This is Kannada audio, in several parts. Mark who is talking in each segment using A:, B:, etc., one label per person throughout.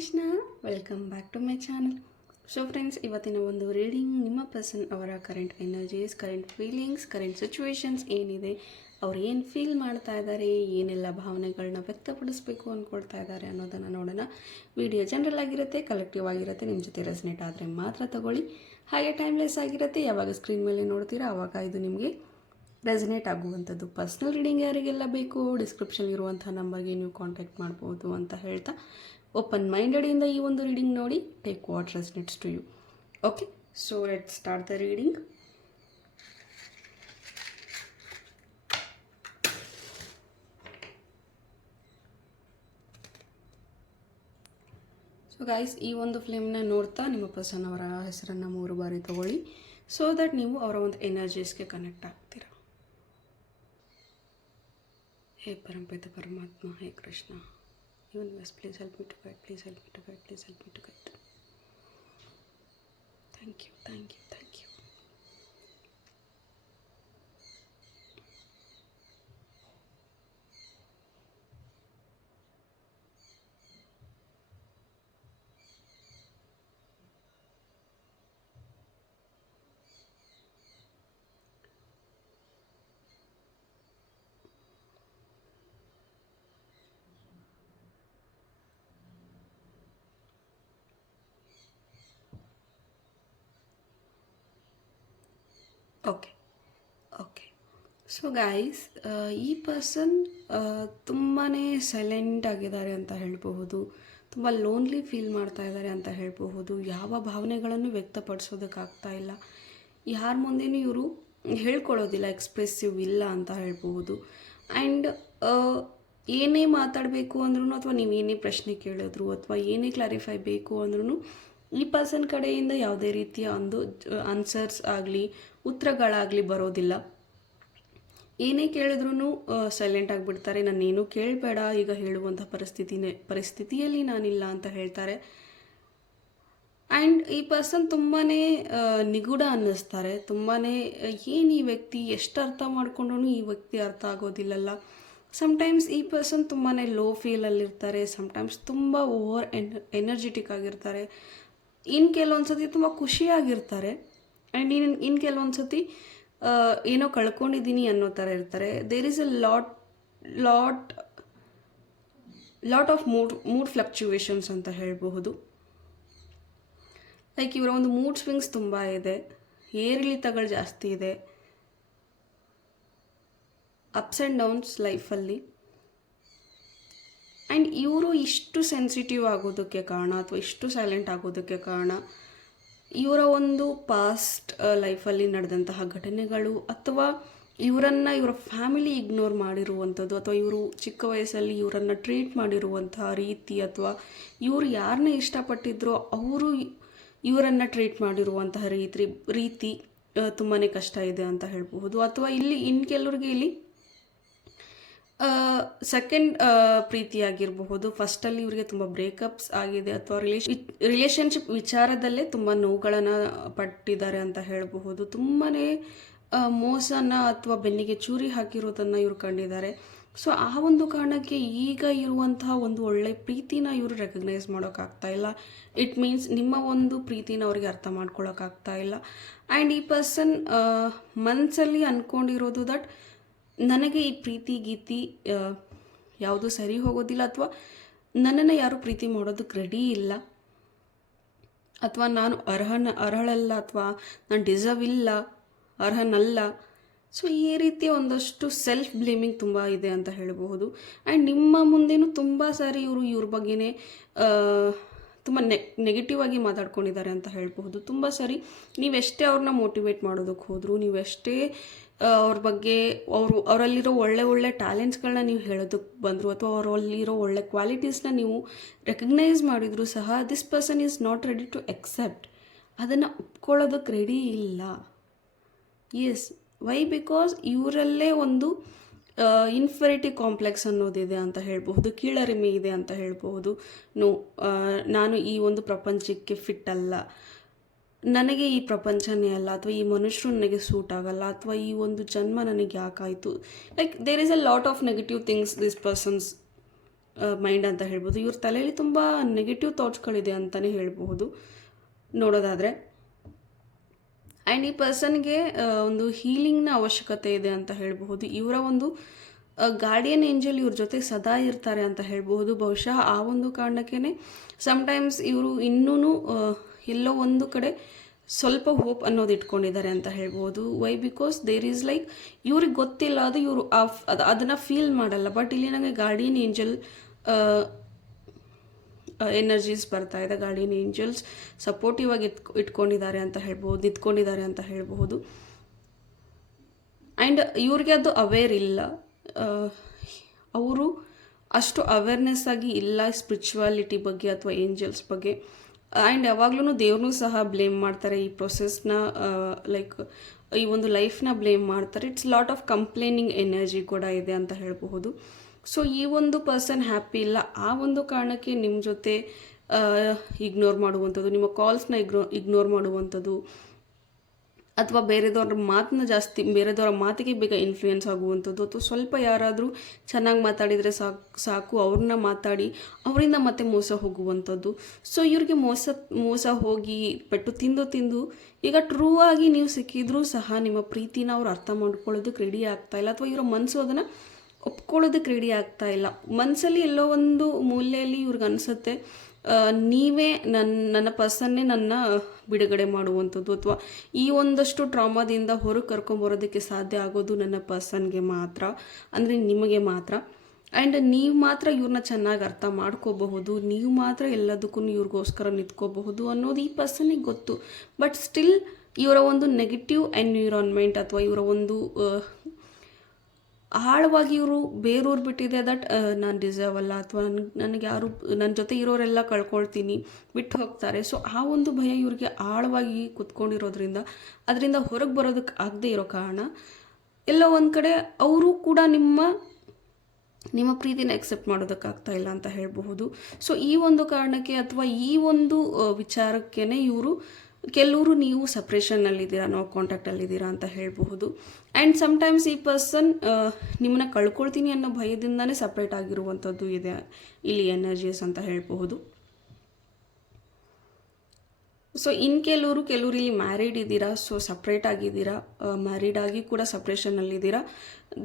A: Krishna welcome back to my channel so friends ಇವತ್ತಿನ ಒಂದು ರೀಡಿಂಗ್ ನಿಮ್ಮ ಪರ್ಸನ್ ಅವರ current energies current feelings current situations ಏನಿದೆ, ಅವ್ರು ಏನು ಫೀಲ್ ಮಾಡ್ತಾ ಇದ್ದಾರೆ ಏನೆಲ್ಲ ಭಾವನೆಗಳನ್ನ ವ್ಯಕ್ತಪಡಿಸಬೇಕು ಅಂದ್ಕೊಳ್ತಾ ಇದ್ದಾರೆ ಅನ್ನೋದನ್ನು ನೋಡೋಣ. ವಿಡಿಯೋ ಜನರಲ್ ಆಗಿರುತ್ತೆ ಕಲೆಕ್ಟಿವ್ ಆಗಿರುತ್ತೆ ನಿಮ್ಮ ಜೊತೆ ರೆಸನೇಟ್ ಆದರೆ ಮಾತ್ರ ತಗೊಳ್ಳಿ. ಹಾಗೆ ಟೈಮ್ಲೆಸ್ ಆಗಿರುತ್ತೆ, ಯಾವಾಗ ಸ್ಕ್ರೀನ್ ಮೇಲೆ ನೋಡ್ತೀರಾ ಆವಾಗ ಇದು ನಿಮಗೆ ರೆಸನೇಟ್ ಆಗುವಂಥದ್ದು. ಪರ್ಸ್ನಲ್ ರೀಡಿಂಗ್ ಯಾರಿಗೆಲ್ಲ ಬೇಕು ಡಿಸ್ಕ್ರಿಪ್ಷನ್ ಇರುವಂಥ ನಂಬರ್ಗೆ ನೀವು ಕಾಂಟ್ಯಾಕ್ಟ್ ಮಾಡ್ಬೋದು ಅಂತ ಹೇಳ್ತಾ. ಓಪನ್ ಮೈಂಡೆಡಿಂದ ಈ ಒಂದು ರೀಡಿಂಗ್ ನೋಡಿ. Take what resonates to you okay so let start the reading so guys ಈ ಒಂದು ಫ್ಲೇಮ್ನ ನೋಡ್ತಾ ನಿಮ್ಮ ಪರ್ಸನ್ ಅವರ ಹೆಸರನ್ನು ಮೂರು ಬಾರಿ ತಗೊಳ್ಳಿ. ಸೊ ದಟ್ ನೀವು ಅವರ ಒಂದು ಎನರ್ಜೀಸ್ಗೆ ಕನೆಕ್ಟ್ ಆಗ್ತೀರ. ಹೇ ಪರಂಪಿತ ಪರಮಾತ್ಮ, ಹೇ Krishna. universe please help me to guide please help me to guide please help me to guide thank you thank you thank you. Okay okay so guys ಈ ಪರ್ಸನ್ ತುಂಬಾ ಸೈಲೆಂಟ್ ಆಗಿದ್ದಾರೆ ಅಂತ ಹೇಳಬಹುದು, ತುಂಬ ಲೋನ್ಲಿ ಫೀಲ್ ಮಾಡ್ತಾ ಇದ್ದಾರೆ ಅಂತ ಹೇಳಬಹುದು, ಯಾವ ಭಾವನೆಗಳನ್ನು ವ್ಯಕ್ತಪಡಿಸೋದಕ್ಕಾಗ್ತಾ ಇಲ್ಲ. ಯಾರ ಮುಂದೆನೂ ಇವರು ಹೇಳ್ಕೊಳ್ಳೋದಿಲ್ಲ ಎಕ್ಸ್ಪ್ರೆಸಿವ್ ಇಲ್ಲ ಅಂತ ಹೇಳ್ಬಹುದು. ಆ್ಯಂಡ್ ಏನೇ ಮಾತಾಡಬೇಕು ಅಂದ್ರೂ ಅಥವಾ ನೀವೇನೇ ಪ್ರಶ್ನೆ ಕೇಳಿದ್ರು ಅಥವಾ ಏನೇ ಕ್ಲಾರಿಫೈ ಬೇಕು ಅಂದ್ರೂ ಈ ಪರ್ಸನ್ ಕಡೆಯಿಂದ ಯಾವುದೇ ರೀತಿಯ ಒಂದು ಆನ್ಸರ್ಸ್ ಆಗಲಿ, ಉತ್ತರಗಳಾಗಲಿ ಬರೋದಿಲ್ಲ. ಏನೇ ಕೇಳಿದ್ರೂ ಸೈಲೆಂಟ್ ಆಗಿಬಿಡ್ತಾರೆ. ನಾನೇನು ಕೇಳಬೇಡ, ಈಗ ಹೇಳುವಂಥ ಪರಿಸ್ಥಿತಿನೇ, ಪರಿಸ್ಥಿತಿಯಲ್ಲಿ ನಾನಿಲ್ಲ ಅಂತ ಹೇಳ್ತಾರೆ. ಆ್ಯಂಡ್ ಈ ಪರ್ಸನ್ ತುಂಬಾ ನಿಗೂಢ ಅನ್ನಿಸ್ತಾರೆ. ತುಂಬಾ ಏನು ಈ ವ್ಯಕ್ತಿ, ಎಷ್ಟು ಅರ್ಥ ಮಾಡ್ಕೊಂಡ್ರೂ ಈ ವ್ಯಕ್ತಿ ಅರ್ಥ ಆಗೋದಿಲ್ಲಲ್ಲ. ಸಮ್ಟೈಮ್ಸ್ ಈ ಪರ್ಸನ್ ತುಂಬಾ ಲೋ ಫೀಲಲ್ಲಿರ್ತಾರೆ ಸಮ್ಟೈಮ್ಸ್ ತುಂಬ ಓವರ್ ಎನ್ ಎನರ್ಜೆಟಿಕ್ ಆಗಿರ್ತಾರೆ. ಇನ್ನು ಕೆಲವೊಂದು ಸತಿ ತುಂಬ ಖುಷಿಯಾಗಿರ್ತಾರೆ. ಆ್ಯಂಡ್ ಇನ್ ಇನ್ನು ಕೆಲವೊಂದು ಸತಿ ಏನೋ ಕಳ್ಕೊಂಡಿದ್ದೀನಿ ಅನ್ನೋ ಥರ ಇರ್ತಾರೆ. There is a lot lot lot of mood mood fluctuations ಅಂತ ಹೇಳಬಹುದು. ಲೈಕ್ ಇವರ ಒಂದು ಮೂಡ್ ಸ್ವಿಂಗ್ಸ್ ತುಂಬ ಇದೆ. ಏರಿಳಿತಗಳು ಜಾಸ್ತಿ ಇದೆ. ಅಪ್ಸ್ ಆ್ಯಂಡ್ ಡೌನ್ಸ್ ಲೈಫಲ್ಲಿ ಆ್ಯಂಡ್ ಇವರು ಇಷ್ಟು ಸೆನ್ಸಿಟಿವ್ ಆಗೋದಕ್ಕೆ ಕಾರಣ ಅಥವಾ ಇಷ್ಟು ಸೈಲೆಂಟ್ ಆಗೋದಕ್ಕೆ ಕಾರಣ ಇವರ ಒಂದು ಪಾಸ್ಟ್ ಲೈಫಲ್ಲಿ ನಡೆದಂತಹ ಘಟನೆಗಳು ಅಥವಾ ಇವರನ್ನು ಇವರ ಫ್ಯಾಮಿಲಿ ಇಗ್ನೋರ್ ಮಾಡಿರುವಂಥದ್ದು ಅಥವಾ ಇವರು ಚಿಕ್ಕ ವಯಸ್ಸಲ್ಲಿ ಇವರನ್ನು ಟ್ರೀಟ್ ಮಾಡಿರುವಂತಹ ರೀತಿ ಅಥವಾ ಇವರು ಯಾರನ್ನ ಇಷ್ಟಪಟ್ಟಿದ್ರೋ ಅವರು ಇವರನ್ನು ಟ್ರೀಟ್ ಮಾಡಿರುವಂತಹ ರೀತಿ ರೀತಿ ತುಂಬಾ ಕಷ್ಟ ಇದೆ ಅಂತ ಹೇಳಬಹುದು. ಅಥವಾ ಇಲ್ಲಿ ಇನ್ನು ಕೆಲವ್ರಿಗೆ ಇಲ್ಲಿ ಸೆಕೆಂಡ್ ಪ್ರೀತಿಯಾಗಿರಬಹುದು. ಫಸ್ಟಲ್ಲಿ ಇವರಿಗೆ ತುಂಬ ಬ್ರೇಕಪ್ಸ್ ಆಗಿದೆ ಅಥವಾ ರಿಲೇಶ್ ರಿಲೇಷನ್ಶಿಪ್ ವಿಚಾರದಲ್ಲೇ ತುಂಬ ನೋವುಗಳನ್ನು ಪಟ್ಟಿದ್ದಾರೆ ಅಂತ ಹೇಳಬಹುದು. ತುಂಬಾ ಮೋಸನ ಅಥವಾ ಬೆನ್ನಿಗೆ ಚೂರಿ ಹಾಕಿರೋದನ್ನು ಇವರು ಕಂಡಿದ್ದಾರೆ. ಸೊ ಆ ಒಂದು ಕಾರಣಕ್ಕೆ ಈಗ ಇರುವಂತಹ ಒಂದು ಒಳ್ಳೆ ಪ್ರೀತಿನ ಇವರು ರೆಕಗ್ನೈಸ್ ಮಾಡೋಕ್ಕಾಗ್ತಾ ಇಲ್ಲ. ಇಟ್ ಮೀನ್ಸ್ ನಿಮ್ಮ ಒಂದು ಪ್ರೀತಿನ ಅವರಿಗೆ ಅರ್ಥ ಮಾಡ್ಕೊಳ್ಳೋಕ್ಕಾಗ್ತಾ ಇಲ್ಲ. ಆ್ಯಂಡ್ ಈ ಪರ್ಸನ್ ಮನಸ್ಸಲ್ಲಿ ಅಂದ್ಕೊಂಡಿರೋದು ದಟ್ ನನಗೆ ಈ ಪ್ರೀತಿ ಗೀತಿ ಯಾವುದು ಸರಿ ಹೋಗೋದಿಲ್ಲ ಅಥವಾ ನನ್ನನ್ನು ಯಾರು ಪ್ರೀತಿ ಮಾಡೋದಕ್ಕೆ ರೆಡಿ ಇಲ್ಲ ಅಥವಾ ನಾನು ಅರ್ಹನ, ಅರ್ಹಳಲ್ಲ ಅಥವಾ ನಾನು ಡಿಸರ್ವ್ ಇಲ್ಲ, ಅರ್ಹನಲ್ಲ. ಸೊ ಈ ರೀತಿ ಒಂದಷ್ಟು ಸೆಲ್ಫ್ ಬ್ಲೇಮಿಂಗ್ ತುಂಬ ಇದೆ ಅಂತ ಹೇಳಬಹುದು. ಆ್ಯಂಡ್ ನಿಮ್ಮ ಮುಂದೆನೂ ತುಂಬ ಸಾರಿ ಇವರು ಇವ್ರ ಬಗ್ಗೆನೇ ತುಂಬ ನೆ ನೆಗೆಟಿವ್ ಆಗಿ ಮಾತಾಡ್ಕೊಂಡಿದ್ದಾರೆ ಅಂತ ಹೇಳಬಹುದು. ತುಂಬ ಸರಿ, ನೀವೆಷ್ಟೇ ಅವ್ರನ್ನ ಮೋಟಿವೇಟ್ ಮಾಡೋದಕ್ಕೆ ಹೋದರೂ, ನೀವೆಷ್ಟೇ ಅವ್ರ ಬಗ್ಗೆ ಅವರು, ಅವರಲ್ಲಿರೋ ಒಳ್ಳೆ ಒಳ್ಳೆ ಟ್ಯಾಲೆಂಟ್ಸ್ಗಳನ್ನ ನೀವು ಹೇಳೋದಕ್ಕೆ ಬಂದರು ಅಥವಾ ಅವರಲ್ಲಿರೋ ಒಳ್ಳೆ ಕ್ವಾಲಿಟೀಸ್ನ ನೀವು ರೆಕಗ್ನೈಸ್ ಮಾಡಿದರೂ ಸಹ this person is not ready to accept ಅದನ್ನು ಒಪ್ಕೊಳ್ಳೋದಕ್ಕೆ ರೆಡಿ ಇಲ್ಲ. ಎಸ್ ವೈ ಬಿಕಾಸ್ ಇವರಲ್ಲೇ ಒಂದು ಇನ್ಫೆರಿಟಿ ಕಾಂಪ್ಲೆಕ್ಸ್ ಅನ್ನೋದಿದೆ ಅಂತ ಹೇಳಬಹುದು, ಕೀಳರಿಮೆ ಇದೆ ಅಂತ ಹೇಳಬಹುದು. ನೋ ನಾನು ಈ ಒಂದು ಪ್ರಪಂಚಕ್ಕೆ ಫಿಟ್ ಅಲ್ಲ. ನನಗೆ ಈ ಪ್ರಪಂಚನೇ ಅಲ್ಲ, ಅಥವಾ ಈ ಮನುಷ್ಯರು ನನಗೆ ಸೂಟ್ ಆಗಲ್ಲ, ಅಥವಾ ಈ ಒಂದು ಜನ್ಮ ನನಗೆ ಯಾಕಾಯಿತು? Like there is a lot of negative things this person's mind ಅಂತ ಹೇಳ್ಬೋದು ಇವ್ರ ತಲೆಯಲ್ಲಿ ತುಂಬ ನೆಗೆಟಿವ್ ಥಾಟ್ಸ್ಗಳಿದೆ ಅಂತಲೇ ಹೇಳಬಹುದು. ನೋಡೋದಾದರೆ ಆ್ಯಂಡ್ ಈ ಪರ್ಸನ್ಗೆ ಒಂದು ಹೀಲಿಂಗ್ನ ಅವಶ್ಯಕತೆ ಇದೆ ಅಂತ ಹೇಳಬಹುದು. ಇವರ ಒಂದು ಗಾರ್ಡಿಯನ್ ಏಂಜಲ್ ಇವ್ರ ಜೊತೆ ಸದಾ ಇರ್ತಾರೆ ಅಂತ ಹೇಳಬಹುದು. ಬಹುಶಃ ಆ ಒಂದು ಕಾರಣಕ್ಕೇ ಸಮ್ಟೈಮ್ಸ್ ಇವರು ಇನ್ನೂ ಎಲ್ಲೋ ಒಂದು ಕಡೆ ಸ್ವಲ್ಪ ಹೋಪ್ ಅನ್ನೋದು ಇಟ್ಕೊಂಡಿದ್ದಾರೆ ಅಂತ ಹೇಳ್ಬೋದು why because there is like ಇವ್ರಿಗೆ ಗೊತ್ತಿಲ್ಲ, ಅದು ಇವರು ಅದು, ಅದನ್ನು ಫೀಲ್ ಮಾಡಲ್ಲ. ಬಟ್ ಇಲ್ಲಿ ನನಗೆ ಗಾರ್ಡಿಯನ್ ಏಂಜಲ್ ಎನರ್ಜೀಸ್ ಬರ್ತಾ ಇದೆ. ಗಾರ್ಡಿಯನ್ ಏಂಜಲ್ಸ್ ಸಪೋರ್ಟಿವ್ ಆಗಿ ಇಟ್ಕೊ ಇಟ್ಕೊಂಡಿದ್ದಾರೆ ಅಂತ ಹೇಳ್ಬೋದು ನಿಂತ್ಕೊಂಡಿದ್ದಾರೆ ಅಂತ ಹೇಳಬಹುದು. ಆ್ಯಂಡ್ ಇವ್ರಿಗೆ ಅದು ಅವೇರ್ ಇಲ್ಲ. ಅವರು ಅಷ್ಟು ಅವೇರ್ನೆಸ್ ಆಗಿ ಇಲ್ಲ ಸ್ಪಿರಿಚುವಾಲಿಟಿ ಬಗ್ಗೆ ಅಥವಾ ಏಂಜಲ್ಸ್ ಬಗ್ಗೆ. ಆ್ಯಂಡ್ ಯಾವಾಗ್ಲೂ ದೇವ್ರನ್ನೂ ಸಹ ಬ್ಲೇಮ್ ಮಾಡ್ತಾರೆ ಈ ಪ್ರೊಸೆಸ್ನ ಲೈಕ್ ಈ ಒಂದು ಲೈಫ್ನ ಬ್ಲೇಮ್ ಮಾಡ್ತಾರೆ. It's lot of complaining energy ಕೂಡ ಇದೆ ಅಂತ ಹೇಳಬಹುದು. ಸೊ ಈ ಒಂದು ಪರ್ಸನ್ ಹ್ಯಾಪಿ ಇಲ್ಲ. ಆ ಒಂದು ಕಾರಣಕ್ಕೆ ನಿಮ್ಮ ಜೊತೆ ಇಗ್ನೋರ್ ಮಾಡುವಂಥದ್ದು, ನಿಮ್ಮ ಕಾಲ್ಸ್ನ ಇಗ್ನೋ ಇಗ್ನೋರ್ ಮಾಡುವಂಥದ್ದು, ಅಥವಾ ಬೇರೆದವ್ರ ಮಾತನ್ನ ಜಾಸ್ತಿ, ಬೇರೆದವರ ಮಾತಿಗೆ ಬೇಗ ಇನ್ಫ್ಲೂಯೆನ್ಸ್ ಆಗುವಂಥದ್ದು, ಅಥವಾ ಸ್ವಲ್ಪ ಯಾರಾದರೂ ಚೆನ್ನಾಗಿ ಮಾತಾಡಿದರೆ ಸಾಕು ಸಾಕು, ಅವ್ರನ್ನ ಮಾತಾಡಿ, ಅವರಿಂದ ಮತ್ತೆ ಮೋಸ ಹೋಗುವಂಥದ್ದು. ಸೊ ಇವ್ರಿಗೆ ಮೋಸ ಮೋಸ ಹೋಗಿ ಪೆಟ್ಟು ತಿಂದು ತಿಂದು, ಈಗ ಟ್ರೂ ಆಗಿ ನೀವು ಸಿಕ್ಕಿದ್ರೂ ಸಹ ನಿಮ್ಮ ಪ್ರೀತಿನ ಅವ್ರು ಅರ್ಥ ಮಾಡ್ಕೊಳ್ಳೋದಕ್ಕೆ ರೆಡಿ ಆಗ್ತಾ ಇಲ್ಲ, ಅಥವಾ ಇವರ ಮನಸ್ಸು ಅದನ್ನು ಒಪ್ಕೊಳ್ಳೋದಕ್ಕೆ ರೆಡಿ ಆಗ್ತಾ ಇಲ್ಲ. ಮನಸ್ಸಲ್ಲಿ ಎಲ್ಲೋ ಒಂದು ಮೂಲೆಯಲ್ಲಿ ಇವ್ರಿಗೆ ಅನಿಸುತ್ತೆ ನೀವೇ ನನ್ನ ನನ್ನ ಪರ್ಸನ್ನೇ ನನ್ನ ಬಿಡುಗಡೆ ಮಾಡುವಂಥದ್ದು ಅಥವಾ ಈ ಒಂದಷ್ಟು ಟ್ರಾಮಾದಿಂದ ಹೊರಗೆ ಕರ್ಕೊಂಬರೋದಕ್ಕೆ ಸಾಧ್ಯ ಆಗೋದು ನನ್ನ ಪರ್ಸನ್ಗೆ ಮಾತ್ರ, ಅಂದರೆ ನಿಮಗೆ ಮಾತ್ರ. ಆ್ಯಂಡ್ ನೀವು ಮಾತ್ರ ಇವ್ರನ್ನ ಚೆನ್ನಾಗಿ ಅರ್ಥ ಮಾಡ್ಕೋಬಹುದು, ನೀವು ಮಾತ್ರ ಎಲ್ಲದಕ್ಕೂ ಇವ್ರಿಗೋಸ್ಕರ ನಿಂತ್ಕೋಬಹುದು ಅನ್ನೋದು ಈ ಪರ್ಸನಿಗೆ ಗೊತ್ತು. ಬಟ್ ಸ್ಟಿಲ್ ಇವರ ಒಂದು ನೆಗೆಟಿವ್ ಎನ್ವಿರಾನ್ಮೆಂಟ್ ಅಥವಾ ಇವರ ಒಂದು ಆಳವಾಗಿ ಇವರು ಬೇರೂರು ಬಿಟ್ಟಿದೆ ದಟ್ ನಾನು ಡಿಸರ್ವ್ ಅಲ್ಲ ಅಥವಾ ನನ್ಗೆ ನನಗೆ ಯಾರು ನನ್ನ ಜೊತೆ ಇರೋರೆಲ್ಲ ಕಳ್ಕೊಳ್ತೀನಿ, ಬಿಟ್ಟು ಹೋಗ್ತಾರೆ. ಸೊ ಆ ಒಂದು ಭಯ ಇವ್ರಿಗೆ ಆಳವಾಗಿ ಕುತ್ಕೊಂಡಿರೋದ್ರಿಂದ, ಅದರಿಂದ ಹೊರಗೆ ಬರೋದಕ್ಕೆ ಆಗದೆ ಇರೋ ಕಾರಣ, ಎಲ್ಲ ಒಂದು ಕಡೆ ಅವರು ಕೂಡ ನಿಮ್ಮ ನಿಮ್ಮ ಪ್ರೀತಿನ ಎಕ್ಸೆಪ್ಟ್ ಮಾಡೋದಕ್ಕಾಗ್ತಾ ಇಲ್ಲ ಅಂತ ಹೇಳಬಹುದು. ಸೊ ಈ ಒಂದು ಕಾರಣಕ್ಕೆ ಅಥವಾ ಈ ಒಂದು ವಿಚಾರಕ್ಕೇ ಇವರು ಕೆಲವರು ನೀವು ಸಪ್ರೇಷನ್ನಲ್ಲಿದ್ದೀರಾ ನೋ ಕಾಂಟ್ಯಾಕ್ಟಲ್ಲಿದ್ದೀರಾ ಅಂತ ಹೇಳಬಹುದು. ಆ್ಯಂಡ್ ಸಮ್ಟೈಮ್ಸ್ ಈ ಪರ್ಸನ್ ನಿಮ್ಮನ್ನ ಕಳ್ಕೊಳ್ತೀನಿ ಅನ್ನೋ ಭಯದಿಂದನೇ ಸಪ್ರೇಟ್ ಆಗಿರುವಂಥದ್ದು ಇದೆ, ಇಲ್ಲಿ ಎನರ್ಜೀಸ್ ಅಂತ ಹೇಳಬಹುದು. ಸೊ ಇನ್ ಕೆಲವರು ಕೆಲವರು ಇಲ್ಲಿ ಮ್ಯಾರಿಡ್ ಇದ್ದೀರಾ ಸೊ ಸಪ್ರೇಟ್ ಆಗಿದ್ದೀರಾ ಮ್ಯಾರಿಡ್ ಆಗಿ ಕೂಡ ಸಪ್ರೇಷನಲ್ಲಿದ್ದೀರಾ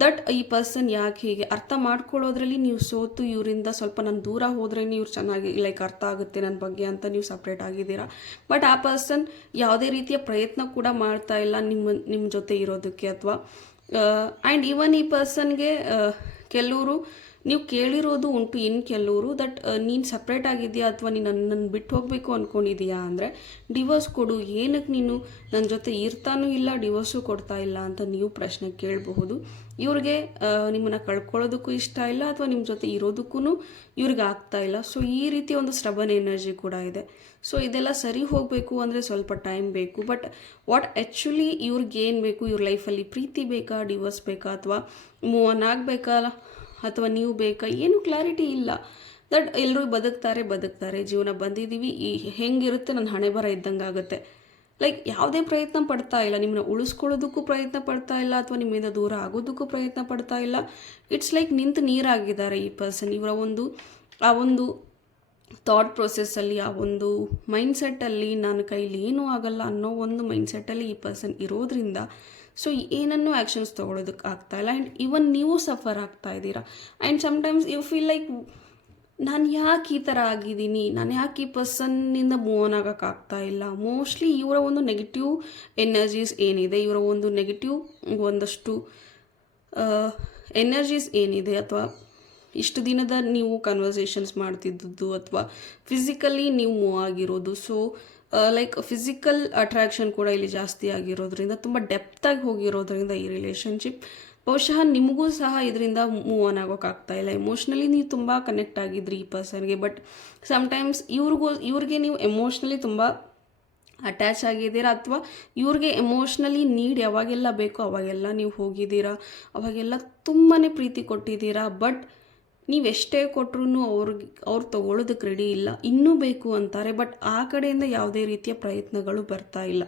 A: ದಟ್ ಈ ಪರ್ಸನ್ ಯಾಕೆ ಹೀಗೆ? ಅರ್ಥ ಮಾಡ್ಕೊಳ್ಳೋದ್ರಲ್ಲಿ ನೀವು ಸೋತು ಇವರಿಂದ ಸ್ವಲ್ಪ ನಾನು ದೂರ ಹೋದ್ರೆ ಇವ್ರು ಚೆನ್ನಾಗಿ ಲೈಕ್ ಅರ್ಥ ಆಗುತ್ತೆ ನನ್ನ ಬಗ್ಗೆ ಅಂತ ನೀವು ಸಪ್ರೇಟ್ ಆಗಿದ್ದೀರಾ. ಬಟ್ ಆ ಪರ್ಸನ್ ಯಾವುದೇ ರೀತಿಯ ಪ್ರಯತ್ನ ಕೂಡ ಮಾಡ್ತಾ ಇಲ್ಲ ನಿಮ್ಮ ನಿಮ್ಮ ಜೊತೆ ಇರೋದಕ್ಕೆ ಅಥವಾ ಆ್ಯಂಡ್ ಈವನ್ ಈ ಪರ್ಸನ್ಗೆ ಕೆಲವರು ನೀವು ಕೇಳಿರೋದು ಉಂಟು ಇನ್ನು ಕೆಲವರು ದಟ್ ನೀನು ಸಪ್ರೇಟ್ ಆಗಿದೆಯಾ ಅಥವಾ ನೀನು ನನ್ನ ಬಿಟ್ಟು ಹೋಗಬೇಕು ಅಂದ್ಕೊಂಡಿದೀಯಾ ಅಂದರೆ ಡಿವೋರ್ಸ್ ಕೊಡು ಏನಕ್ಕೆ ನೀನು ನನ್ನ ಜೊತೆ ಇರ್ತಾನೂ ಇಲ್ಲ ಡಿವೋರ್ಸು ಕೊಡ್ತಾ ಇಲ್ಲ ಅಂತ ನೀವು ಪ್ರಶ್ನೆ ಕೇಳಬಹುದು. ಇವ್ರಿಗೆ ನಿಮ್ಮನ್ನು ಕಳ್ಕೊಳ್ಳೋದಕ್ಕೂ ಇಷ್ಟ ಇಲ್ಲ ಅಥವಾ ನಿಮ್ಮ ಜೊತೆ ಇರೋದಕ್ಕೂ ಇವ್ರಿಗೆ ಆಗ್ತಾ ಇಲ್ಲ. ಸೊ ಈ ರೀತಿ ಒಂದು ಸ್ಟ್ರಬನ್ ಎನರ್ಜಿ ಕೂಡ ಇದೆ. ಸೊ ಇದೆಲ್ಲ ಸರಿ ಹೋಗಬೇಕು ಅಂದರೆ ಸ್ವಲ್ಪ ಟೈಮ್ ಬೇಕು. ಬಟ್ ವಾಟ್ ಆ್ಯಕ್ಚುಲಿ ಇವ್ರಿಗೆ ಏನು ಬೇಕು? ಇವ್ರ ಲೈಫಲ್ಲಿ ಪ್ರೀತಿ ಬೇಕಾ ಡಿವೋರ್ಸ್ ಬೇಕಾ ಅಥವಾ ಮೂವ್ ಆನ್ ಆಗಬೇಕಾ? ಅಥವಾ ನೀವು ಬೇಕಾ, ಏನು ಕ್ಲಾರಿಟಿ ಇಲ್ಲ. ದಟ್ ಎಲ್ಲರೂ ಬದುಕ್ತಾರೆ ಬದುಕ್ತಾರೆ. ಜೀವನ ಬಂದಿದ್ದೀವಿ, ಈ ಹೆಂಗಿರುತ್ತೆ, ನನ್ನ ಹಣೆ ಬರ ಇದ್ದಂಗೆ ಆಗುತ್ತೆ. ಲೈಕ್ ಯಾವುದೇ ಪ್ರಯತ್ನ ಪಡ್ತಾ ಇಲ್ಲ. ನಿಮ್ಮನ್ನ ಉಳಿಸ್ಕೊಳ್ಳೋದಕ್ಕೂ ಪ್ರಯತ್ನ ಪಡ್ತಾ ಇಲ್ಲ, ಅಥವಾ ನಿಮ್ಮಿಂದ ದೂರ ಆಗೋದಕ್ಕೂ ಪ್ರಯತ್ನ ಪಡ್ತಾ ಇಲ್ಲ. ಇಟ್ಸ್ ಲೈಕ್ ನಿಂತು ನೀರಾಗಿದ್ದಾರೆ ಈ ಪರ್ಸನ್ ಇವರ ಒಂದು, ಆ ಒಂದು ಥಾಟ್ ಪ್ರೊಸೆಸ್ಸಲ್ಲಿ ಆ ಒಂದು ಮೈಂಡ್ಸೆಟ್ಟಲ್ಲಿ ನನ್ನ ಕೈಲಿ ಏನೂ ಆಗಲ್ಲ ಅನ್ನೋ ಒಂದು ಮೈಂಡ್ಸೆಟ್ಟಲ್ಲಿ ಈ ಪರ್ಸನ್ ಇರೋದ್ರಿಂದ ಸೊ ಏನನ್ನು ಆ್ಯಕ್ಷನ್ಸ್ ತೊಗೊಳೋದಕ್ಕೆ ಆಗ್ತಾ ಇಲ್ಲ. ಆ್ಯಂಡ್ ಇವನ್ ನೀವು ಸಫರ್ ಆಗ್ತಾ ಇದ್ದೀರಾ. And sometimes you feel like ನಾನು ಯಾಕೆ ಈ ಥರ ಆಗಿದ್ದೀನಿ? ನಾನು ಯಾಕೆ ಈ ಪರ್ಸನ್ನಿಂದ ಮೂವ್ ಆನ್ ಆಗೋಕ್ಕಾಗ್ತಾ ಇಲ್ಲ? ಮೋಸ್ಟ್ಲಿ ಇವರ ಒಂದು ನೆಗೆಟಿವ್ ಎನರ್ಜೀಸ್ ಏನಿದೆ? ಇವರ ಒಂದು ನೆಗೆಟಿವ್ ಒಂದಷ್ಟು ಎನರ್ಜೀಸ್ ಏನಿದೆ? ಅಥವಾ ಇಷ್ಟು ದಿನದ ನೀವು ಕನ್ವರ್ಸೇಷನ್ಸ್ ಮಾಡ್ತಿದ್ದದ್ದು ಅಥವಾ ಫಿಸಿಕಲಿ ನೀವು ಮೂವ್ ಆಗಿರೋದು. ಸೊ ಲೈಕ್ ಫಿಸಿಕಲ್ ಅಟ್ರಾಕ್ಷನ್ ಕೂಡ ಇಲ್ಲಿ ಜಾಸ್ತಿ ಆಗಿರೋದ್ರಿಂದ, ತುಂಬ ಡೆಪ್ತಾಗಿ ಹೋಗಿರೋದ್ರಿಂದ ಈ ರಿಲೇಷನ್ಶಿಪ್ ಬಹುಶಃ ನಿಮಗೂ ಸಹ ಇದರಿಂದ ಮೂವ್ ಆನ್ ಆಗೋಕ್ಕಾಗ್ತಾ ಇಲ್ಲ. ಎಮೋಷ್ನಲಿ ನೀವು ತುಂಬ ಕನೆಕ್ಟ್ ಆಗಿದ್ರಿ ಈ ಪರ್ಸನ್ಗೆ ಬಟ್ ಸಮಟೈಮ್ಸ್ ಇವ್ರಿಗೂ, ಇವ್ರಿಗೆ ನೀವು ಎಮೋಷ್ನಲಿ ತುಂಬ ಅಟ್ಯಾಚ್ ಆಗಿದ್ದೀರಾ? ಅಥವಾ ಇವ್ರಿಗೆ ಎಮೋಷ್ನಲಿ ನೀಡ್ ಯಾವಾಗೆಲ್ಲ ಬೇಕೋ ಅವಾಗೆಲ್ಲ ನೀವು ಹೋಗಿದ್ದೀರಾ? ಅವಾಗೆಲ್ಲ ತುಂಬಾ ಪ್ರೀತಿ ಕೊಟ್ಟಿದ್ದೀರಾ? ಬಟ್ ನೀವು ಎಷ್ಟೇ ಕೊಟ್ರು ಅವ್ರಿಗೆ, ಅವ್ರು ತೊಗೊಳೋದಕ್ಕೆ ರೆಡಿ ಇಲ್ಲ. ಇನ್ನೂ ಬೇಕು ಅಂತಾರೆ ಬಟ್ ಆ ಕಡೆಯಿಂದ ಯಾವುದೇ ರೀತಿಯ ಪ್ರಯತ್ನಗಳು ಬರ್ತಾ ಇಲ್ಲ.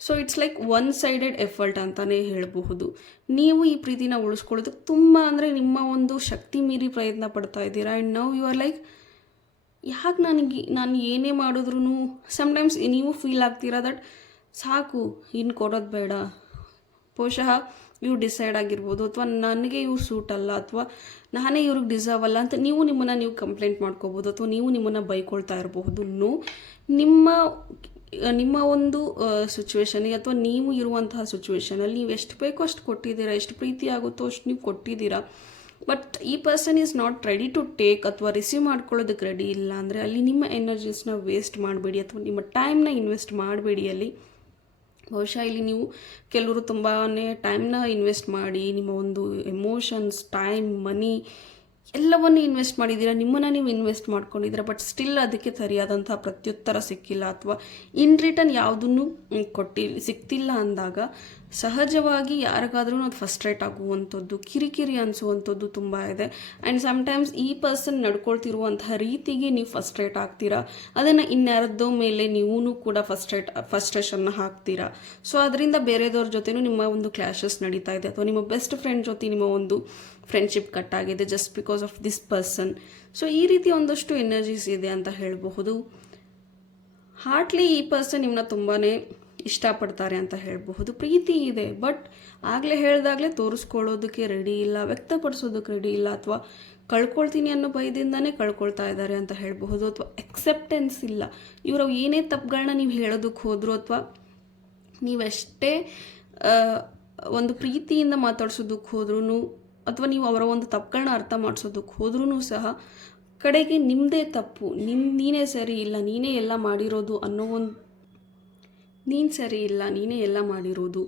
A: So it's like one sided effort ಅಂತಲೇ ಹೇಳಬಹುದು. ನೀವು ಈ ಪ್ರೀತಿನ ಉಳಿಸ್ಕೊಳ್ಳೋದಕ್ಕೆ ತುಂಬ ಅಂದರೆ ನಿಮ್ಮ ಒಂದು ಶಕ್ತಿ ಮೀರಿ ಪ್ರಯತ್ನ ಪಡ್ತಾ ಇದ್ದೀರಾ? And now you are like ಯಾಕೆ ನನಗೆ, ನಾನು ಏನೇ ಮಾಡಿದ್ರೂ ಸಮ್ಟೈಮ್ಸ್ ನೀವು ಫೀಲ್ ಆಗ್ತೀರಾ ದಟ್ ಸಾಕು ಇನ್ನು ಕೊಡೋದು ಬೇಡ. ಬಹುಶಃ ಇವು ಡಿಸೈಡ್ ಆಗಿರ್ಬೋದು ಅಥವಾ ನನಗೆ ಇವ್ರು ಸೂಟ್ ಅಲ್ಲ ಅಥವಾ ನಾನೇ ಇವ್ರಿಗೆ ಡಿಸರ್ವ್ ಅಲ್ಲ ಅಂತ ನೀವು ನಿಮ್ಮನ್ನು ನೀವು ಕಂಪ್ಲೇಂಟ್ ಮಾಡ್ಕೋಬೋದು ಅಥವಾ ನೀವು ನಿಮ್ಮನ್ನು ಬೈಕೊಳ್ತಾ ಇರಬಹುದು. ನಿಮ್ಮ ನಿಮ್ಮ ಒಂದು ಸಿಚುವೇಶನ್ಗೆ ಅಥವಾ ನೀವು ಇರುವಂತಹ ಸಿಚುವೇಶನಲ್ಲಿ ನೀವು ಎಷ್ಟು ಬೇಕೋ ಅಷ್ಟು ಕೊಟ್ಟಿದ್ದೀರಾ, ಎಷ್ಟು ಪ್ರೀತಿ ಆಗುತ್ತೋ ಅಷ್ಟು ನೀವು ಕೊಟ್ಟಿದ್ದೀರಾ. ಬಟ್ ಈ person is not ready to take ಅಥವಾ ರಿಸೀವ್ ಮಾಡ್ಕೊಳ್ಳೋದಕ್ಕೆ ರೆಡಿ ಇಲ್ಲ ಅಂದರೆ ಅಲ್ಲಿ ನಿಮ್ಮ ಎನರ್ಜೀಸ್ನ ವೇಸ್ಟ್ ಮಾಡಬೇಡಿ ಅಥವಾ ನಿಮ್ಮ ಟೈಮ್ನ ಇನ್ವೆಸ್ಟ್ ಮಾಡಬೇಡಿ ಅಲ್ಲಿ. ಬಹುಶಃ ಇಲ್ಲಿ ನೀವು ಕೆಲವರು ತುಂಬಾ ಟೈಮ್ನ ಇನ್ವೆಸ್ಟ್ ಮಾಡಿ ನಿಮ್ಮ ಒಂದು ಎಮೋಷನ್ಸ್ ಟೈಮ್ ಮನಿ ಎಲ್ಲವನ್ನು ಇನ್ವೆಸ್ಟ್ ಮಾಡಿದ್ದೀರ? ನಿಮ್ಮನ್ನು ನೀವು ಇನ್ವೆಸ್ಟ್ ಮಾಡ್ಕೊಂಡಿದ್ದೀರಾ, ಬಟ್ ಸ್ಟಿಲ್ ಅದಕ್ಕೆ ಸರಿಯಾದಂಥ ಪ್ರತ್ಯುತ್ತರ ಸಿಕ್ಕಿಲ್ಲ ಅಥವಾ ಇನ್ ರಿಟರ್ನ್ ಯಾವುದನ್ನು ಕೊಟ್ಟಿ, ಸಿಕ್ತಿಲ್ಲ ಅಂದಾಗ ಸಹಜವಾಗಿ ಯಾರಿಗಾದ್ರೂ ಅದು ಫಸ್ಟ್ರೇಟ್ ಆಗುವಂಥದ್ದು, ಕಿರಿಕಿರಿ ಅನಿಸುವಂಥದ್ದು ತುಂಬ ಇದೆ. ಆ್ಯಂಡ್ ಸಮ್ಟೈಮ್ಸ್ ಈ ಪರ್ಸನ್ ನಡ್ಕೊಳ್ತಿರುವಂತಹ ರೀತಿಗೆ ನೀವು ಫಸ್ಟ್ರೇಟ್ ಆಗ್ತೀರಾ? ಅದನ್ನು ಇನ್ಯಾರದ್ದೋ ಮೇಲೆ ನೀವೂ ಕೂಡ ಫಸ್ಟ್ರೇಟ್ ಫಸ್ಟ್ರೇಷನ್ನ ಹಾಕ್ತೀರಾ? ಸೊ ಅದರಿಂದ ಬೇರೆದವ್ರ ಜೊತೆನೂ ನಿಮ್ಮ ಒಂದು ಕ್ಲ್ಯಾಶಸ್ ನಡೀತಾ ಇದೆ. ಅಥವಾ ನಿಮ್ಮ ಬೆಸ್ಟ್ ಫ್ರೆಂಡ್ ಜೊತೆ ನಿಮ್ಮ ಒಂದು ಫ್ರೆಂಡ್ಶಿಪ್ ಕಟ್ ಆಗಿದೆ just because of this person so ಈ ರೀತಿ ಒಂದಷ್ಟು ಎನರ್ಜೀಸ್ ಇದೆ ಅಂತ ಹೇಳಬಹುದು. ಹಾರ್ಟ್ಲಿ ಈ ಪರ್ಸನ್ ನಿಮ್ಮನ್ನ ತುಂಬಾ ಇಷ್ಟಪಡ್ತಾರೆ ಅಂತ ಹೇಳಬಹುದು. ಪ್ರೀತಿ ಇದೆ ಬಟ್ ಆಗಲೇ ಹೇಳಿದಾಗಲೇ ತೋರಿಸ್ಕೊಳ್ಳೋದಕ್ಕೆ ರೆಡಿ ಇಲ್ಲ, ವ್ಯಕ್ತಪಡಿಸೋದಕ್ಕೆ ರೆಡಿ ಇಲ್ಲ, ಅಥವಾ ಕಳ್ಕೊಳ್ತೀನಿ ಅನ್ನೋ ಭಯದಿಂದನೇ ಕಳ್ಕೊಳ್ತಾ ಇದ್ದಾರೆ ಅಂತ ಹೇಳಬಹುದು. ಅಥವಾ ಎಕ್ಸೆಪ್ಟೆನ್ಸ್ ಇಲ್ಲ. ಇವರು ಏನೇ ತಪ್ಪುಗಳನ್ನ ನೀವು ಹೇಳೋದಕ್ಕೆ ಹೋದ್ರು ಅಥವಾ ನೀವೆಷ್ಟೇ ಒಂದು ಪ್ರೀತಿಯಿಂದ ಮಾತಾಡ್ಸೋದಕ್ಕೆ ಹೋದ್ರೂ ಅಥವಾ ನೀವು ಅವರ ಒಂದು ತಪ್ಪುಗಳನ್ನ ಅರ್ಥ ಮಾಡಿಸೋದಕ್ಕೆ ಹೋದ್ರೂ ಸಹ, ಕಡೆಗೆ ನಿಮ್ಮದೇ ತಪ್ಪು ನಿಮ್ಮ ನೀನೇ ಸರಿ ಇಲ್ಲ, ನೀನೇ ಎಲ್ಲ ಮಾಡಿರೋದು ಅನ್ನೋ ಒಂದು, ನೀನು ಸರಿ ಇಲ್ಲ, ನೀನೇ ಎಲ್ಲ ಮಾಡಿರೋದು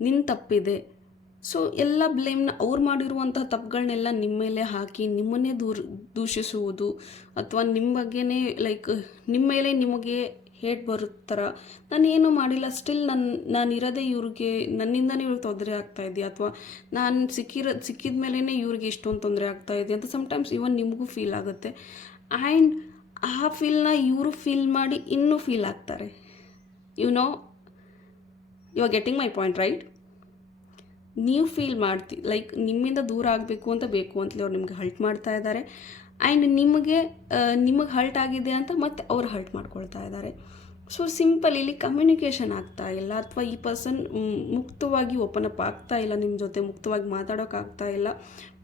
A: ನಿನ್ನ ತಪ್ಪಿದೆ. ಸೊ, ಎಲ್ಲ ಬ್ಲೇಮ್ನ ಅವ್ರು ಮಾಡಿರುವಂತಹ ತಪ್ಪುಗಳನ್ನೆಲ್ಲ ನಿಮ್ಮ ಮೇಲೆ ಹಾಕಿ, ನಿಮ್ಮನ್ನೇ ದೂರ್, ದೂಷಿಸುವುದು ಅಥವಾ ನಿಮ್ಮ ಬಗ್ಗೆನೇ, ಲೈಕ್ ನಿಮ್ಮ ಮೇಲೆ ನಿಮಗೆ ಹೇಟ್ ಬರುತ್ತರ? ನಾನು ಏನೂ ಮಾಡಿಲ್ಲ. ಸ್ಟಿಲ್ ನನ್ನ ನಾನು ಇರೋದೇ ಇವ್ರಿಗೆ, ನನ್ನಿಂದನೇ ಇವ್ರಿಗೆ ತೊಂದರೆ ಆಗ್ತಾ ಇದೆಯಾ? ಅಥವಾ ನಾನು ಸಿಕ್ಕಿರೋ, ಸಿಕ್ಕಿದ ಮೇಲೇ ಇವ್ರಿಗೆ ಇಷ್ಟೊಂದು ತೊಂದರೆ ಆಗ್ತಾ ಇದೆ ಅಂತ ಸಮಟೈಮ್ಸ್ ಇವನ್ ನಿಮಗೂ ಫೀಲ್ ಆಗುತ್ತೆ. ಆ್ಯಂಡ್ ಆ ಫೀಲ್ನ ಇವರು ಫೀಲ್ ಮಾಡಿ ಇನ್ನೂ ಫೀಲ್ ಆಗ್ತಾರೆ. You know you are getting my point right ನೀವು ಫೀಲ್ ಮಾಡ್ತಿ ಲೈಕ್ ನಿಮ್ಮಿಂದ ದೂರ ಆಗಬೇಕು ಅಂತ ಬೇಕು ಅಂತಲೇ ಅವ್ರು ನಿಮ್ಗೆ ಹಲ್ಟ್ ಮಾಡ್ತಾ ಇದ್ದಾರೆ. ಆ್ಯಂಡ್ ನಿಮಗೆ ನಿಮಗೆ ಹಲ್ಟ್ ಆಗಿದೆ ಅಂತ ಮತ್ತೆ ಅವ್ರು ಹಲ್ಟ್ ಮಾಡ್ಕೊಳ್ತಾ ಇದ್ದಾರೆ. ಸೊ ಸಿಂಪಲ್ ಇಲ್ಲಿ ಕಮ್ಯುನಿಕೇಷನ್ ಆಗ್ತಾ ಇಲ್ಲ ಅಥವಾ ಈ ಪರ್ಸನ್ ಮುಕ್ತವಾಗಿ ಓಪನ್ ಅಪ್ ಆಗ್ತಾ ಇಲ್ಲ ನಿಮ್ಮ ಜೊತೆ ಮುಕ್ತವಾಗಿ ಮಾತಾಡೋಕ್ಕಾಗ್ತಾ ಇಲ್ಲ.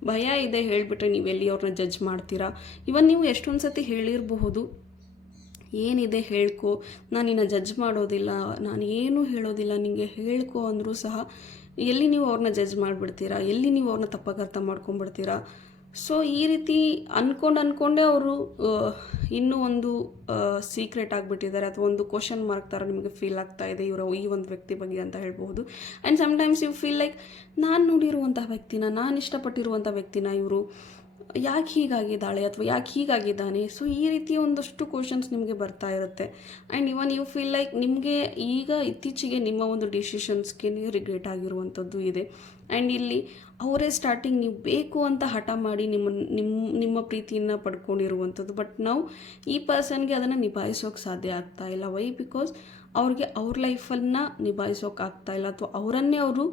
A: ಭಯ ಇದೆ ಹೇಳಿಬಿಟ್ರೆ ನೀವು ಎಲ್ಲಿ ಅವ್ರನ್ನ ಜಡ್ಜ್ ಮಾಡ್ತೀರಾ? ಇವನ್ ನೀವು ಎಷ್ಟೊಂದು ಸತಿ ಹೇಳಿರಬಹುದು. ಏನಿದೆ ಹೇಳ್ಕೊ, ನಾನು ನಿನ್ನ ಜಡ್ಜ್ ಮಾಡೋದಿಲ್ಲ, ನಾನು ಏನೂ ಹೇಳೋದಿಲ್ಲ ನಿಮಗೆ ಹೇಳ್ಕೊ ಅಂದರೂ ಸಹ ಎಲ್ಲಿ ನೀವು ಅವ್ರನ್ನ ಜಡ್ಜ್ ಮಾಡಿಬಿಡ್ತೀರಾ? ಎಲ್ಲಿ ನೀವು ಅವ್ರನ್ನ ತಪ್ಪಾಗರ್ಥ ಮಾಡ್ಕೊಂಬಿಡ್ತೀರಾ ಸೊ ಈ ರೀತಿ ಅಂದ್ಕೊಂಡು ಅಂದ್ಕೊಂಡೇ ಅವರು ಇನ್ನೂ ಒಂದು ಸೀಕ್ರೆಟ್ ಆಗಿಬಿಟ್ಟಿದ್ದಾರೆ ಅಥವಾ ಒಂದು ಕ್ವಶನ್ ಮಾರ್ಕ್ ಥರ ನಿಮಗೆ ಫೀಲ್ ಆಗ್ತಾ ಇದೆ ಇವರ ಈ ಒಂದು ವ್ಯಕ್ತಿ ಬಗ್ಗೆ ಅಂತ ಹೇಳ್ಬೋದು and sometimes you feel like ನಾನು ನೋಡಿರುವಂತಹ ವ್ಯಕ್ತಿನ, ನಾನು ಇಷ್ಟಪಟ್ಟಿರುವಂಥ ವ್ಯಕ್ತಿನ ಇವರು ಯಾಕೆ ಹೀಗಾಗಿದ್ದಾಳೆ ಅಥವಾ ಯಾಕೆ ಹೀಗಾಗಿದ್ದಾನೆ? ಸೊ ಈ ರೀತಿ ಒಂದಷ್ಟು ಕ್ವಶನ್ಸ್ ನಿಮಗೆ ಬರ್ತಾ ಇರುತ್ತೆ. And even you feel like ನಿಮಗೆ ಈಗ ಇತ್ತೀಚೆಗೆ ನಿಮ್ಮ ಒಂದು ಡಿಸಿಷನ್ಸ್ಗೆ ನೀವು ರಿಗ್ರೆಟ್ ಆಗಿರುವಂಥದ್ದು ಇದೆ. ಆ್ಯಂಡ್ ಇಲ್ಲಿ ಅವರೇ ಸ್ಟಾರ್ಟಿಂಗ್ ನೀವು ಬೇಕು ಅಂತ ಹಠ ಮಾಡಿ ನಿಮ್ಮ ನಿಮ್ಮ ನಿಮ್ಮ ಪ್ರೀತಿಯನ್ನು ಪಡ್ಕೊಂಡಿರುವಂಥದ್ದು. ಬಟ್ ನಾವು ಈ ಪರ್ಸನ್ಗೆ ಅದನ್ನು ನಿಭಾಯಿಸೋಕೆ ಸಾಧ್ಯ ಆಗ್ತಾ ಇಲ್ಲ. ವೈ ಬಿಕಾಸ್ ಅವ್ರಿಗೆ ಅವ್ರ ಲೈಫನ್ನು ನಿಭಾಯಿಸೋಕೆ ಆಗ್ತಾ ಇಲ್ಲ. ಅಥವಾ ಅವರನ್ನೇ ಅವರು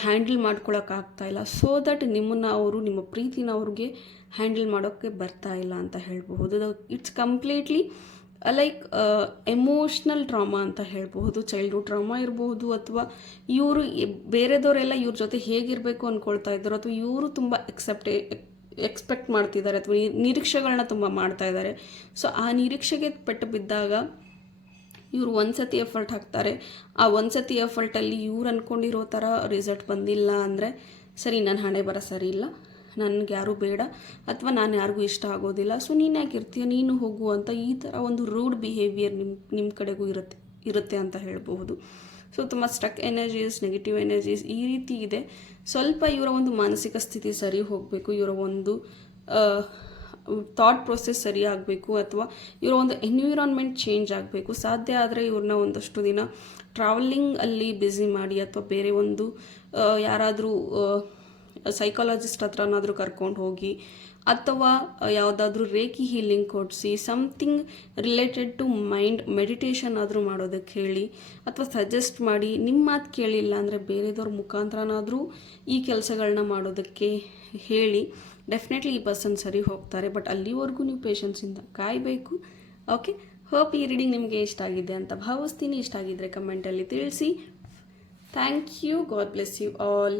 A: ಹ್ಯಾಂಡಲ್ ಮಾಡ್ಕೊಳಕ್ಕಾಗ್ತಾ ಇಲ್ಲ. ಸೊ ದಟ್ ನಿಮ್ಮನ್ನು ಅವರು, ನಿಮ್ಮ ಪ್ರೀತಿನ ಅವ್ರಿಗೆ ಹ್ಯಾಂಡಲ್ ಮಾಡೋಕ್ಕೆ ಬರ್ತಾ ಇಲ್ಲ ಅಂತ ಹೇಳಬಹುದು. It's completely like emotional drama ಅಂತ ಹೇಳಬಹುದು ಚೈಲ್ಡ್ಹುಡ್ ಡ್ರಾಮಾ ಇರಬಹುದು, ಅಥವಾ ಇವರು ಬೇರೆದವರೆಲ್ಲ ಇವ್ರ ಜೊತೆ ಹೇಗಿರಬೇಕು ಅಂದ್ಕೊಳ್ತಾ ಇದ್ದಾರೋ, ಅಥವಾ ಇವರು ತುಂಬ ಎಕ್ಸೆಪ್ಟ್ ಎಕ್ಸ್ಪೆಕ್ಟ್ ಮಾಡ್ತಿದ್ದಾರೆ, ಅಥವಾ ನಿರೀಕ್ಷೆಗಳನ್ನ ತುಂಬ ಮಾಡ್ತಾ ಇದ್ದಾರೆ. ಸೊ ಆ ನಿರೀಕ್ಷೆಗೆ ಪೆಟ್ಟು ಬಿದ್ದಾಗ ಇವರು ಒಂದು ಸತಿ ಎಫರ್ಟ್ ಹಾಕ್ತಾರೆ. ಆ ಒಂದು ಸತಿ ಎಫರ್ಟಲ್ಲಿ ಇವ್ರು ಅಂದ್ಕೊಂಡಿರೋ ಥರ ರಿಸಲ್ಟ್ ಬಂದಿಲ್ಲ ಅಂದರೆ, ಸರಿ ನನ್ನ ಹಣೆ ಬರ ಸರಿ ಇಲ್ಲ. ನನಗೆ ಯಾರೂ ಬೇಡ ಅಥವಾ ನಾನು ಯಾರಿಗೂ ಇಷ್ಟ ಆಗೋದಿಲ್ಲ. ಸೊ ನೀನು ಯಾಕೆ ಇರ್ತೀಯ? ನೀನು ಹೋಗು ಅಂತ ಈ ಥರ ಒಂದು ರೂಡ್ ಬಿಹೇವಿಯರ್ ನಿಮ್ಮ ನಿಮ್ಮ ಕಡೆಗೂ ಇರುತ್ತೆ ಇರುತ್ತೆ ಅಂತ ಹೇಳಬಹುದು. ಸೊ ತುಂಬ ಸ್ಟ್ರಕ್ ಎನರ್ಜೀಸ್ ನೆಗೆಟಿವ್ ಎನರ್ಜೀಸ್ ಈ ರೀತಿ ಇದೆ. ಸ್ವಲ್ಪ ಇವರ ಒಂದು ಮಾನಸಿಕ ಸ್ಥಿತಿ ಸರಿ ಹೋಗಬೇಕು, ಇವರ ಒಂದು ಥಾಟ್ ಪ್ರೊಸೆಸ್ ಸರಿ ಆಗಬೇಕು ಅಥವಾ ಇವರ ಒಂದು ಎನ್ವಿರಾನ್ಮೆಂಟ್ ಚೇಂಜ್ ಆಗಬೇಕು. ಸಾಧ್ಯ ಆದರೆ ಇವ್ರನ್ನ ಒಂದಷ್ಟು ದಿನ ಟ್ರಾವೆಲಿಂಗ್ ಅಲ್ಲಿ ಬ್ಯುಸಿ ಮಾಡಿ ಅಥವಾ ಬೇರೆ ಒಂದು ಯಾರಾದರೂ ಸೈಕಾಲಜಿಸ್ಟ್ ಹತ್ರನಾದರೂ ಕರ್ಕೊಂಡು ಹೋಗಿ, ಅಥವಾ ಯಾವುದಾದ್ರೂ ರೇಖಿ ಹೀಲಿಂಗ್ ಕೊಡಿಸಿ something related to mind meditation ಆದರೂ ಮಾಡೋದಕ್ಕೆ ಹೇಳಿ, ಅಥವಾ ಸಜೆಸ್ಟ್ ಮಾಡಿ ನಿಮ್ಮ ಮಾತು ಕೇಳಿಲ್ಲ ಅಂದರೆ ಬೇರೆದವ್ರ ಮುಖಾಂತರನಾದರೂ ಈ ಕೆಲಸಗಳನ್ನ ಮಾಡೋದಕ್ಕೆ ಹೇಳಿ ಡೆಫಿನೆಟ್ಲಿ ಈ ಪರ್ಸನ್ ಸರಿ ಹೋಗ್ತಾರೆ. ಬಟ್ ಅಲ್ಲಿವರೆಗೂ ನೀವು ಪೇಷನ್ಸಿಂದ ಕಾಯಬೇಕು. ಓಕೆ ಹೋಪ್ ಈ ರೀಡಿಂಗ್ ನಿಮಗೆ ಇಷ್ಟ ಆಗಿದೆ ಅಂತ ಭಾವಿಸ್ತೀನಿ. ಇಷ್ಟ ಆಗಿದ್ದರೆ ಕಮೆಂಟಲ್ಲಿ ತಿಳಿಸಿ. Thank you god bless you all